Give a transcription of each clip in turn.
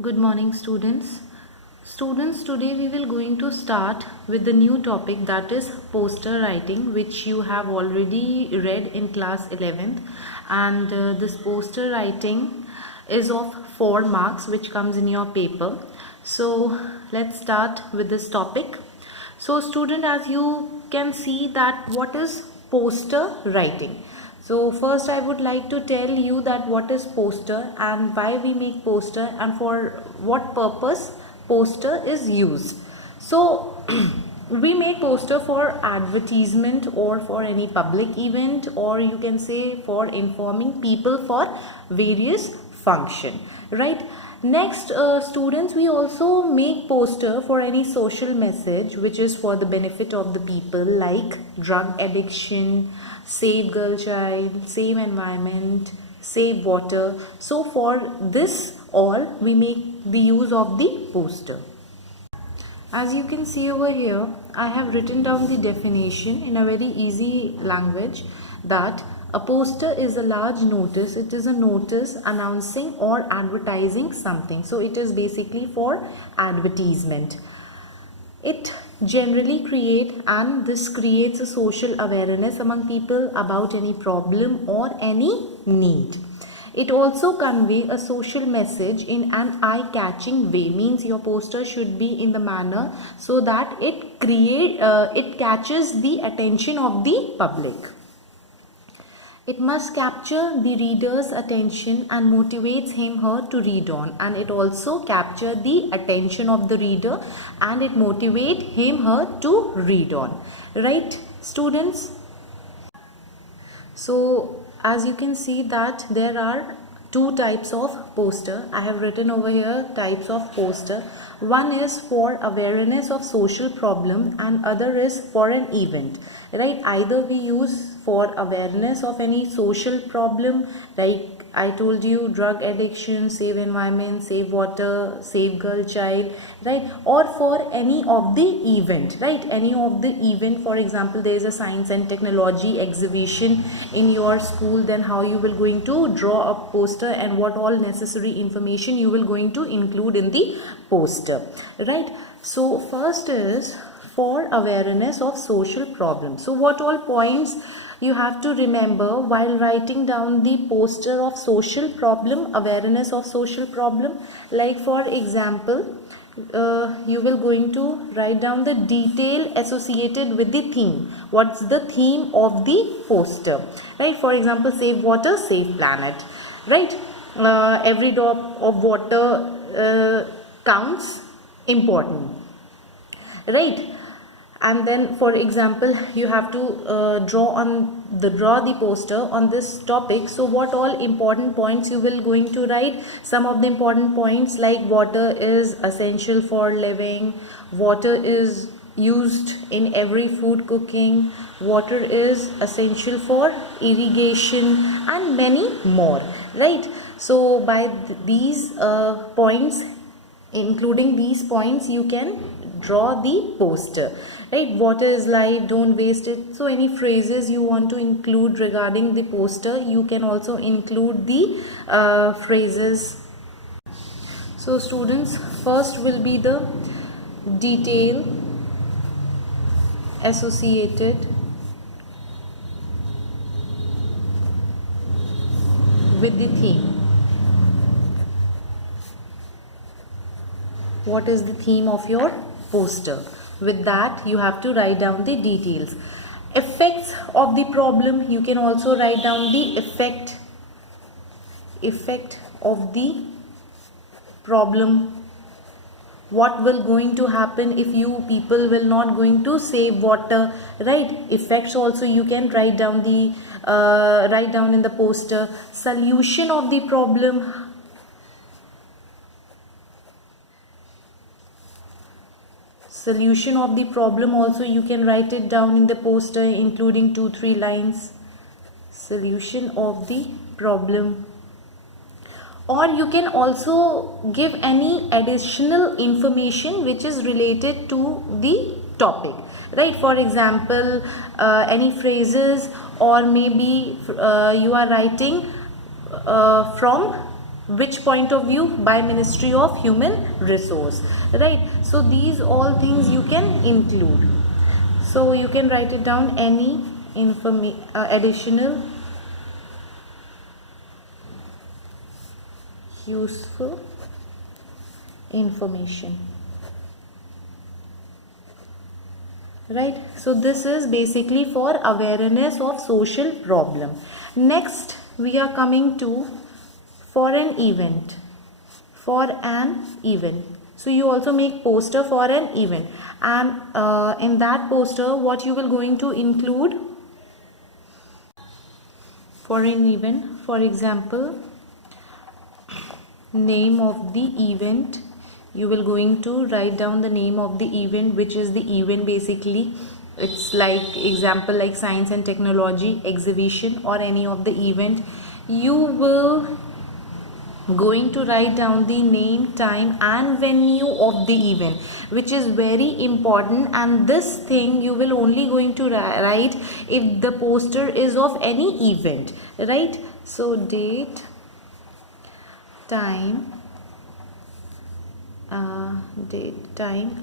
Good morning, students. Students, today we will going to start with the new topic, that is poster writing, which you have already read in class 11th. And this poster writing is of 4 marks, which comes in your paper. So let's start with this topic. So student, as you can see that what is poster writing. So first I would like to tell you that what is poster and why we make poster and for what purpose poster is used. So we make poster for advertisement or for any public event, or you can say for informing people for various function, right? Next, students, we also make poster for any social message which is for the benefit of the people, like drug addiction, save girl child, save environment, save water. So for this all we make the use of the poster. As you can see over here, I have written down the definition in a very easy language that a poster is a large notice. It is a notice announcing or advertising something. So it is basically for advertisement. It generally this creates a social awareness among people about any problem or any need. It also convey a social message in an eye-catching way. Means your poster should be in the manner so that it catches the attention of the public. It must capture the reader's attention and motivates him/her to read on, and it also capture the attention of the reader and it motivate him/her to read on, right students? So as you can see that there are 2 types of poster. I have written over here types of poster. One is for awareness of social problem and other is for an event, right? Either we use for awareness of any social problem, like I told you, drug addiction, save environment, save water, save girl child, right? Or for any of the event, right? Any of the event, for example, there is a science and technology exhibition in your school, then how you will going to draw a poster and what all necessary information you will going to include in the poster, right? So first is for awareness of social problems. So what all points you have to remember while writing down the poster of social problem, awareness of social problem? Like for example, you will going to write down the detail associated with the theme. What's the theme of the poster, right? For example, save water, save planet, right? Every drop of water counts, important, right? And then for example you have to draw the poster on this topic. So what all important points you will going to write? Some of the important points like water is essential for living, water is used in every food cooking, water is essential for irrigation, and many more, right? So by these points, including these points, you can draw the poster, right? Water is life, don't waste it. So any phrases you want to include regarding the poster, you can also include the phrases. So students, first will be the detail associated with the theme. What is the theme of your poster? With that you have to write down the details. Effects of the problem, you can also write down the effect of the problem. What will going to happen if you people will not going to save water, right? Effects also you can write down in the poster. Solution of the problem, also you can write it down in the poster, including 2-3 lines. Solution of the problem. Or you can also give any additional information which is related to the topic, right? For example, any phrases, or maybe you are writing from which point of view? By Ministry of Human Resource, right? So these all things you can include. So you can write it down, any additional useful information, right? So this is basically for awareness of social problem. Next we are coming to for an event. So you also make poster for an event, and in that poster what you will going to include for an event? For example, name of the event. You will going to write down the name of the event, which is the event basically. It's like example like science and technology exhibition or any of the event. You will going to write down the name, time and venue of the event, which is very important, and this thing you will only going to write if the poster is of any event, right? So date, time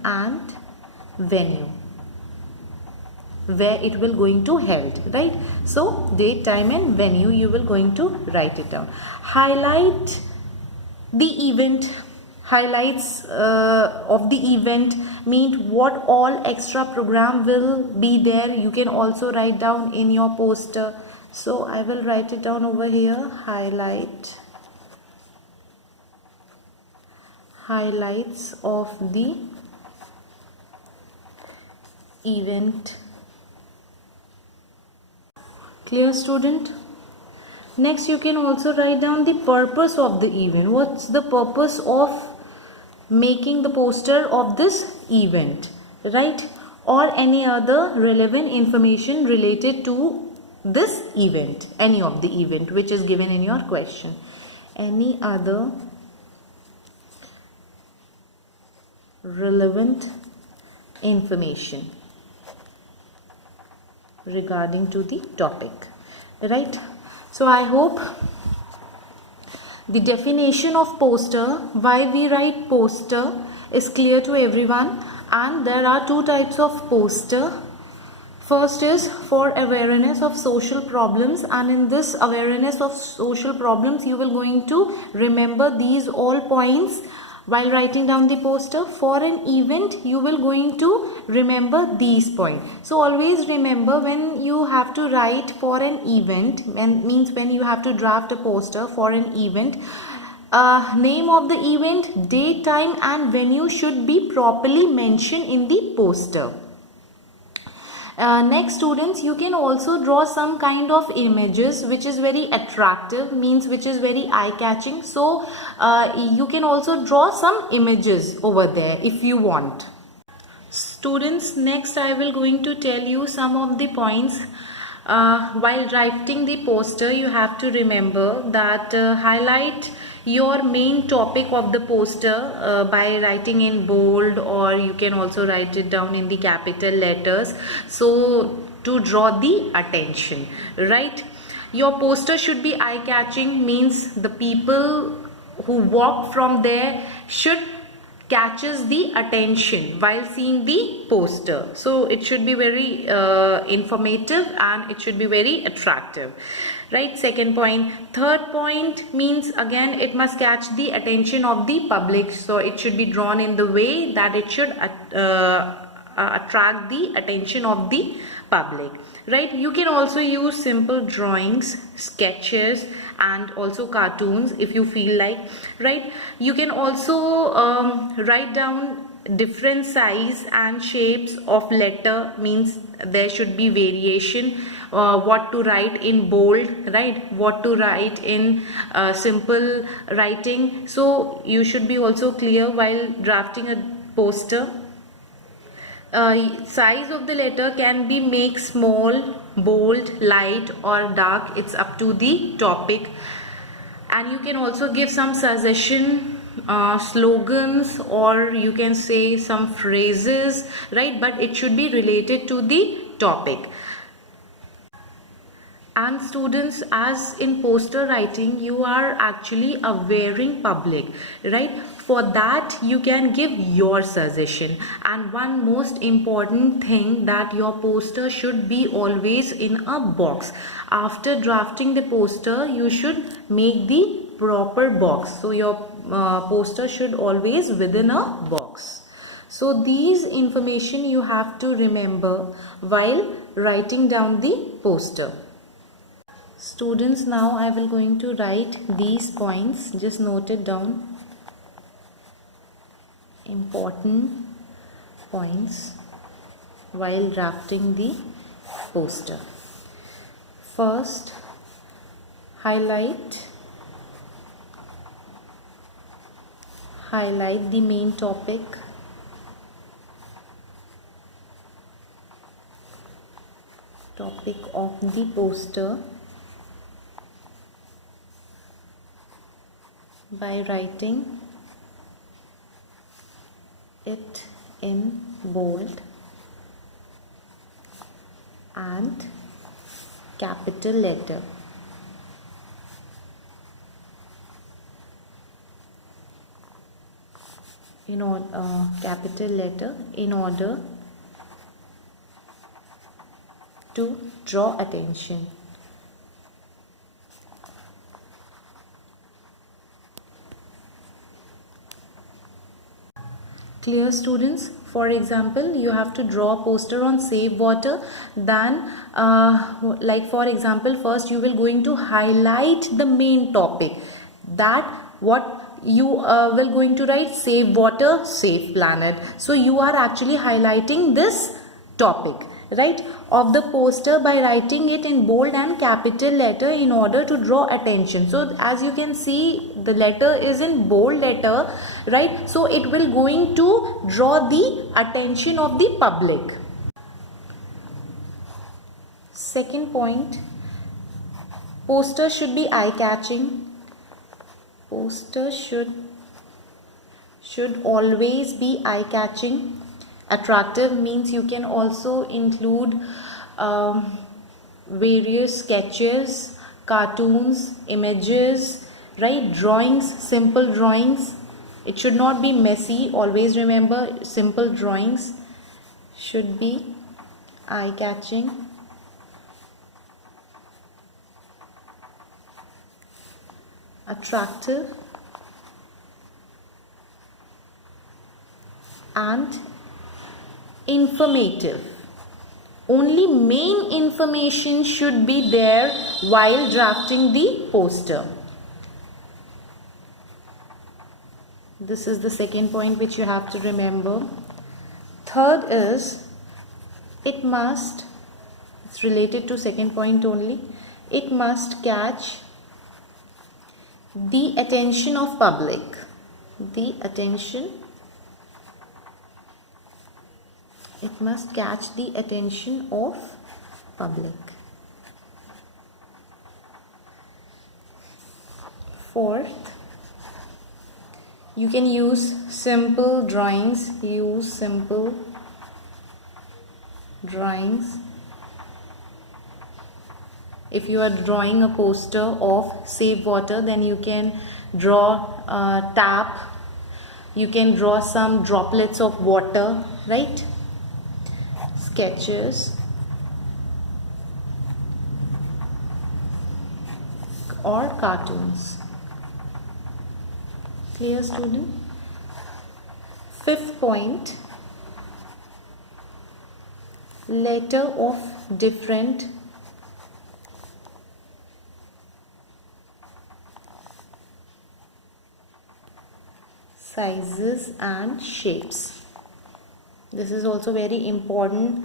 and venue where it will going to held, right? So date, time and venue you will going to write it down. Highlight the event. Highlights of the event mean what all extra program will be there. You can also write down in your poster. So I will write it down over here. Highlights of the event. Clear, student? Next you can also write down the purpose of the event. What's the purpose of making the poster of this event, right? Or any other relevant information related to this event, any of the event which is given in your question. Any other relevant information regarding to the topic, right? So I hope the definition of poster, why we write poster, is clear to everyone. And there are two types of poster. First is for awareness of social problems, and in this awareness of social problems you will going to remember these all points while writing down the poster. For an event you will going to remember these points. So always remember, when you have to write for an event, means when you have to draft a poster for an event, name of the event, date, time and venue should be properly mentioned in the poster. Next, students, you can also draw some kind of images which is very attractive, means which is very eye-catching. So you can also draw some images over there if you want. Students, next I will going to tell you some of the points. While writing the poster, you have to remember that highlight your main topic of the poster by writing in bold, or you can also write it down in the capital letters, so to draw the attention, right? Your poster should be eye-catching, means the people who walk from there should catches the attention while seeing the poster. So it should be very informative and it should be very attractive, right? Second point. Third point means again it must catch the attention of the public, so it should be drawn in the way that it should attract the attention of the public, right? You can also use simple drawings, sketches and also cartoons if you feel like, right? You can also write down different size and shapes of letter, means there should be variation, what to write in bold, right? What to write in simple writing. So you should be also clear while drafting a poster. Size of the letter can be make small, bold, light or dark. It's up to the topic. And you can also give some suggestion, slogans, or you can say some phrases, right? But it should be related to the topic. And students, as in poster writing, you are actually a wearing public, right? For that you can give your suggestion. And one most important thing, that your poster should be always in a box. After drafting the poster, you should make the proper box. So your poster should always within a box. So these information you have to remember while writing down the poster. Students, now I will going to write these points. Just note it down. Important points while drafting the poster. First, highlight the main topic. Of the poster by writing it in bold and capital letter. Capital letter in order to draw attention. Clear, students? For example, you have to draw a poster on save water. Then like for example, first you will going to highlight the main topic, that what you will going to write, save water, save planet. So you are actually highlighting this topic, right, of the poster by writing it in bold and capital letter in order to draw attention. So as you can see, the letter is in bold letter, right? So it will going to draw the attention of the public. Second point, poster should be eye-catching. Poster should always be eye-catching. Attractive means you can also include various sketches, cartoons, images, right, drawings, simple drawings. It should not be messy. Always remember, simple drawings should be eye-catching. Attractive and informative. Only main information should be there while drafting the poster. This is the second point which you have to remember. Third is, it's related to second point only, it must catch the attention of public. It must catch the attention of public. Fourth, you can use simple drawings. If you are drawing a poster of save water, then you can draw a tap. You can draw some droplets of water, right? Sketches or cartoons. Clear, student? Fifth point, letter of different sizes and shapes. This is also very important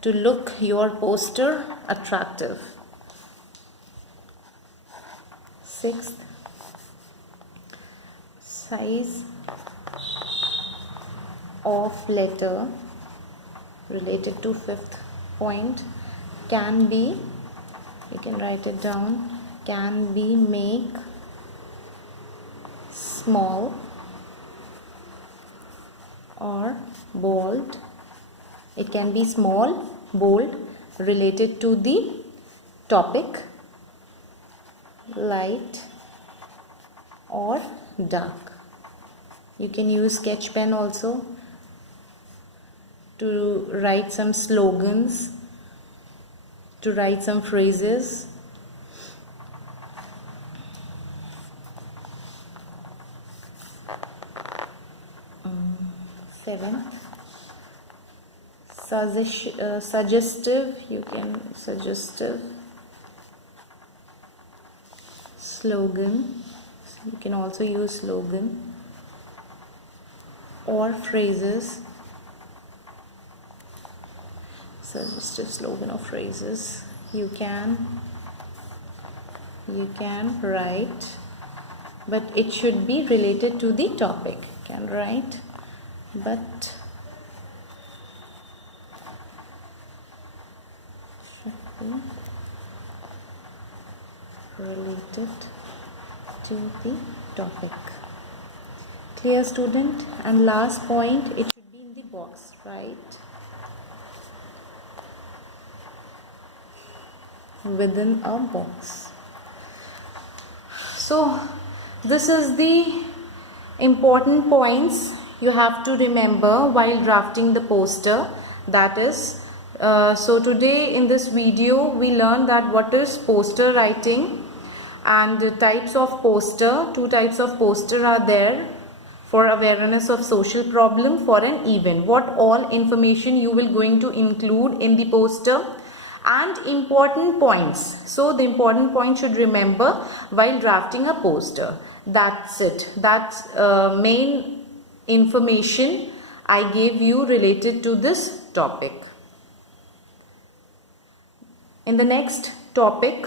to look your poster attractive. Sixth, size of letter related to fifth point can be, you can write it down, can be make small or bold. It can be small, bold, related to the topic, light or dark. You can use sketch pen also to write some slogans, to write some phrases. Seven. Suggestive. You can suggestive slogan. You can also use slogan or phrases. Suggestive slogan or phrases. You can write, but it should be related to the topic. You can write, but should be related to the topic. Clear, student? And last point, it should be in the box, right? Within a box. So this is the important points you have to remember while drafting the poster. That is, so today in this video we learned that what is poster writing and the types of poster. Two types of poster are there: for awareness of social problem, for an event. What all information you will going to include in the poster, and important points. So the important points should remember while drafting a poster. That's it. That's main information I gave you related to this topic. In the next topic,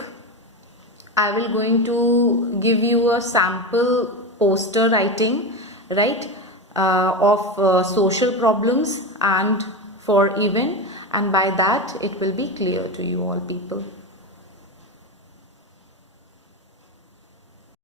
I will going to give you a sample poster writing, right, of social problems and for event, and by that it will be clear to you all people.